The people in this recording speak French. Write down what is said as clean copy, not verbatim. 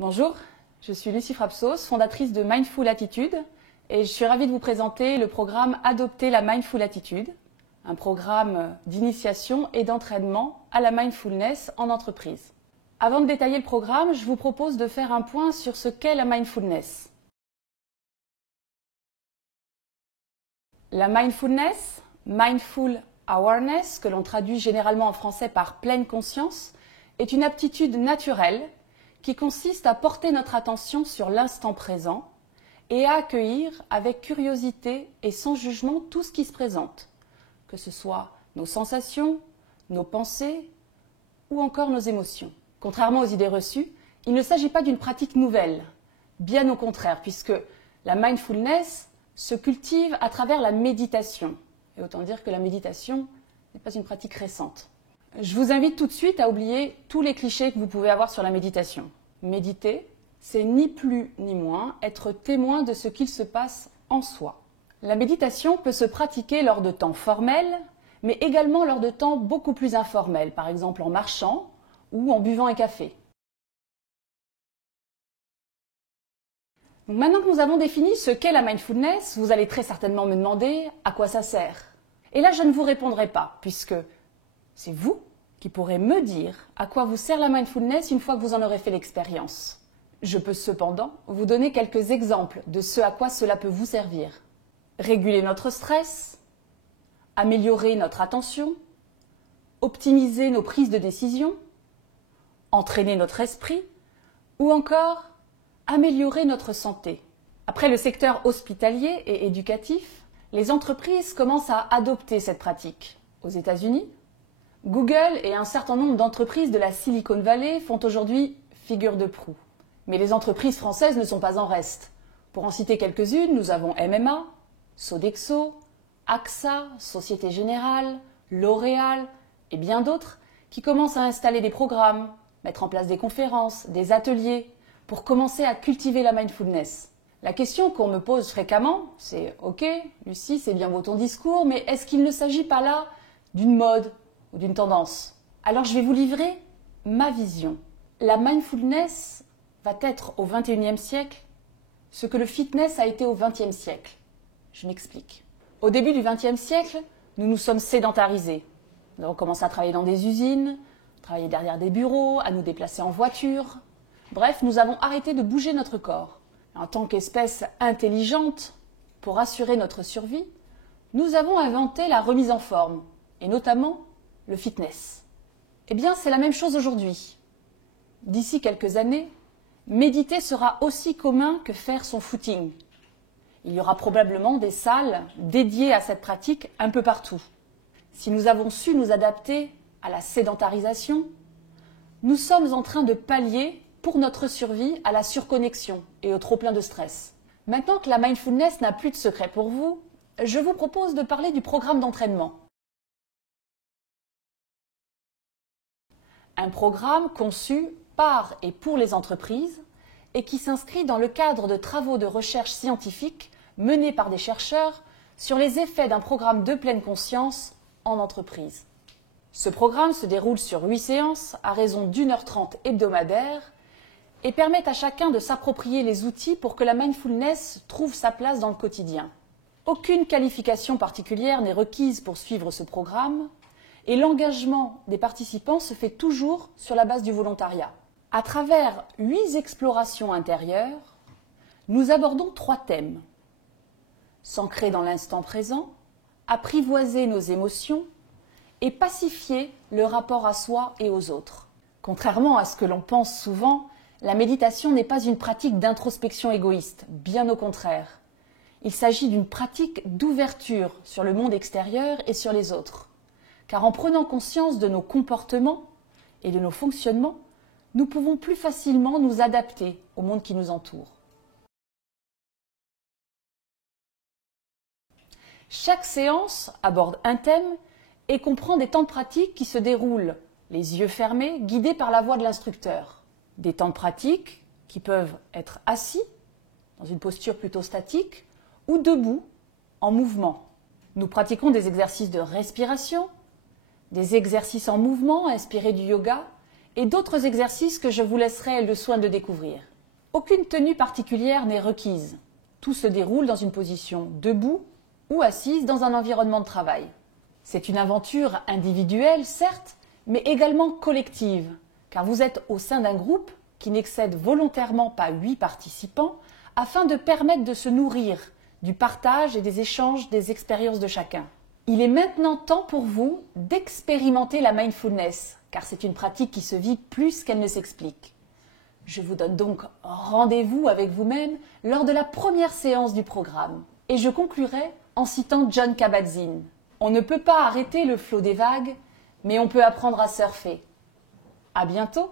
Bonjour, je suis Lucie Frapsos, fondatrice de Mindful Attitude et je suis ravie de vous présenter le programme Adopter la Mindful Attitude, un programme d'initiation et d'entraînement à la mindfulness en entreprise. Avant de détailler le programme, je vous propose de faire un point sur ce qu'est la mindfulness. La mindfulness, mindful awareness, que l'on traduit généralement en français par pleine conscience, est une aptitude naturelle qui consiste à porter notre attention sur l'instant présent et à accueillir avec curiosité et sans jugement tout ce qui se présente, que ce soit nos sensations, nos pensées ou encore nos émotions. Contrairement aux idées reçues, il ne s'agit pas d'une pratique nouvelle, bien au contraire, puisque la mindfulness se cultive à travers la méditation. Et autant dire que la méditation n'est pas une pratique récente. Je vous invite tout de suite à oublier tous les clichés que vous pouvez avoir sur la méditation. Méditer, c'est ni plus ni moins être témoin de ce qu'il se passe en soi. La méditation peut se pratiquer lors de temps formels, mais également lors de temps beaucoup plus informels, par exemple en marchant ou en buvant un café. Donc maintenant que nous avons défini ce qu'est la mindfulness, vous allez très certainement me demander à quoi ça sert. Et là, je ne vous répondrai pas, puisque c'est vous qui pourrez me dire à quoi vous sert la mindfulness une fois que vous en aurez fait l'expérience. Je peux cependant vous donner quelques exemples de ce à quoi cela peut vous servir. Réguler notre stress, améliorer notre attention, optimiser nos prises de décision, entraîner notre esprit ou encore améliorer notre santé. Après le secteur hospitalier et éducatif, les entreprises commencent à adopter cette pratique. Aux États-Unis, Google et un certain nombre d'entreprises de la Silicon Valley font aujourd'hui figure de proue. Mais les entreprises françaises ne sont pas en reste. Pour en citer quelques-unes, nous avons MMA, Sodexo, AXA, Société Générale, L'Oréal et bien d'autres qui commencent à installer des programmes, mettre en place des conférences, des ateliers pour commencer à cultiver la mindfulness. La question qu'on me pose fréquemment, c'est « Ok, Lucie, c'est bien beau ton discours, mais est-ce qu'il ne s'agit pas là d'une mode ou d'une tendance ?» Alors je vais vous livrer ma vision. La mindfulness va être au XXIe siècle ce que le fitness a été au XXe siècle. Je m'explique. Au début du XXe siècle, nous nous sommes sédentarisés. Nous avons commencé à travailler dans des usines, travailler derrière des bureaux, à nous déplacer en voiture. Bref, nous avons arrêté de bouger notre corps. En tant qu'espèce intelligente, pour assurer notre survie, nous avons inventé la remise en forme, et notamment le fitness. Eh bien, c'est la même chose aujourd'hui. D'ici quelques années, méditer sera aussi commun que faire son footing. Il y aura probablement des salles dédiées à cette pratique un peu partout. Si nous avons su nous adapter à la sédentarisation, nous sommes en train de pallier pour notre survie à la surconnexion et au trop-plein de stress. Maintenant que la mindfulness n'a plus de secret pour vous, je vous propose de parler du programme d'entraînement. Un programme conçu par et pour les entreprises et qui s'inscrit dans le cadre de travaux de recherche scientifique menés par des chercheurs sur les effets d'un programme de pleine conscience en entreprise. Ce programme se déroule sur 8 séances à raison d'1h30 hebdomadaire et permet à chacun de s'approprier les outils pour que la mindfulness trouve sa place dans le quotidien. Aucune qualification particulière n'est requise pour suivre ce programme et l'engagement des participants se fait toujours sur la base du volontariat. À travers 8 explorations intérieures, nous abordons 3 thèmes. S'ancrer dans l'instant présent, apprivoiser nos émotions et pacifier le rapport à soi et aux autres. Contrairement à ce que l'on pense souvent, la méditation n'est pas une pratique d'introspection égoïste, bien au contraire. Il s'agit d'une pratique d'ouverture sur le monde extérieur et sur les autres. Car en prenant conscience de nos comportements et de nos fonctionnements, nous pouvons plus facilement nous adapter au monde qui nous entoure. Chaque séance aborde un thème et comprend des temps de pratique qui se déroulent les yeux fermés, guidés par la voix de l'instructeur. Des temps de pratique qui peuvent être assis, dans une posture plutôt statique, ou debout, en mouvement. Nous pratiquons des exercices de respiration, des exercices en mouvement inspirés du yoga et d'autres exercices que je vous laisserai le soin de découvrir. Aucune tenue particulière n'est requise. Tout se déroule dans une position debout ou assise dans un environnement de travail. C'est une aventure individuelle, certes, mais également collective, car vous êtes au sein d'un groupe qui n'excède volontairement pas 8 participants, afin de permettre de se nourrir du partage et des échanges des expériences de chacun. Il est maintenant temps pour vous d'expérimenter la mindfulness, car c'est une pratique qui se vit plus qu'elle ne s'explique. Je vous donne donc rendez-vous avec vous-même lors de la première séance du programme. Et je conclurai en citant Jon Kabat-Zinn. On ne peut pas arrêter le flot des vagues, mais on peut apprendre à surfer. À bientôt!